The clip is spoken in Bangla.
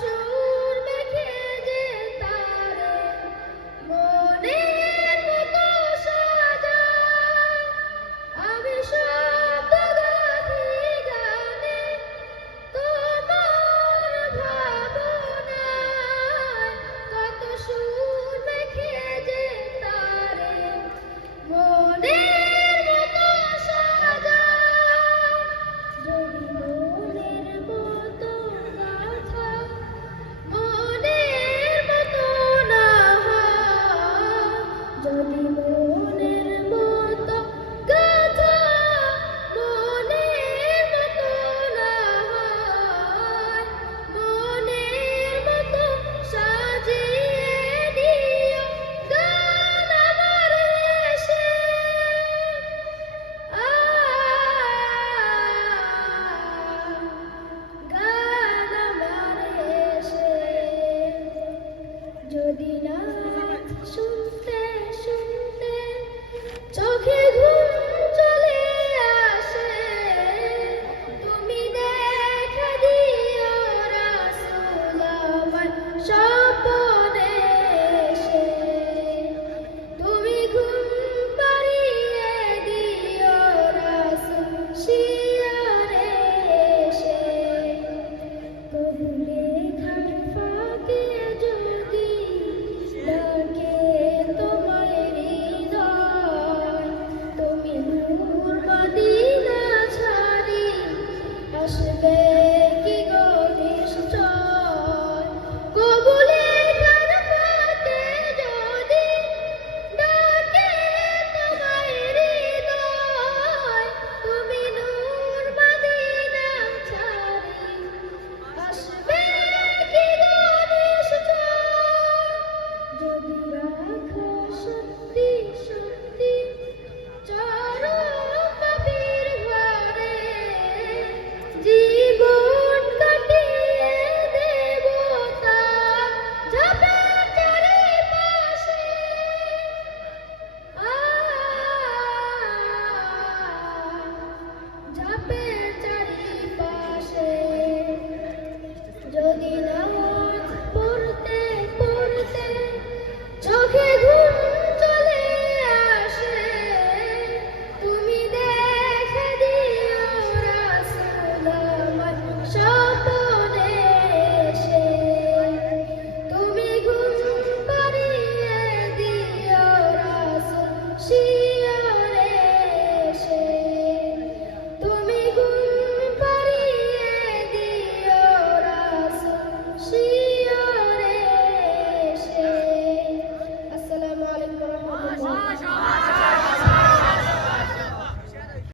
সুর মেখে যে তারে মনের মতো সাজায়। আমি শব্দ গাঁথি গানে তোমার ভাবনায়, কত সুর মেখে যে তারে মনের মতো সাজায়। যদি মনের মতো গাথা মনের মতো না হয়, যদি মনের মতো গাথা মনের মতো না হয়, মনের মতো সাজিয়ে দিও গান আমার এসে। গান আমার এসে। যদি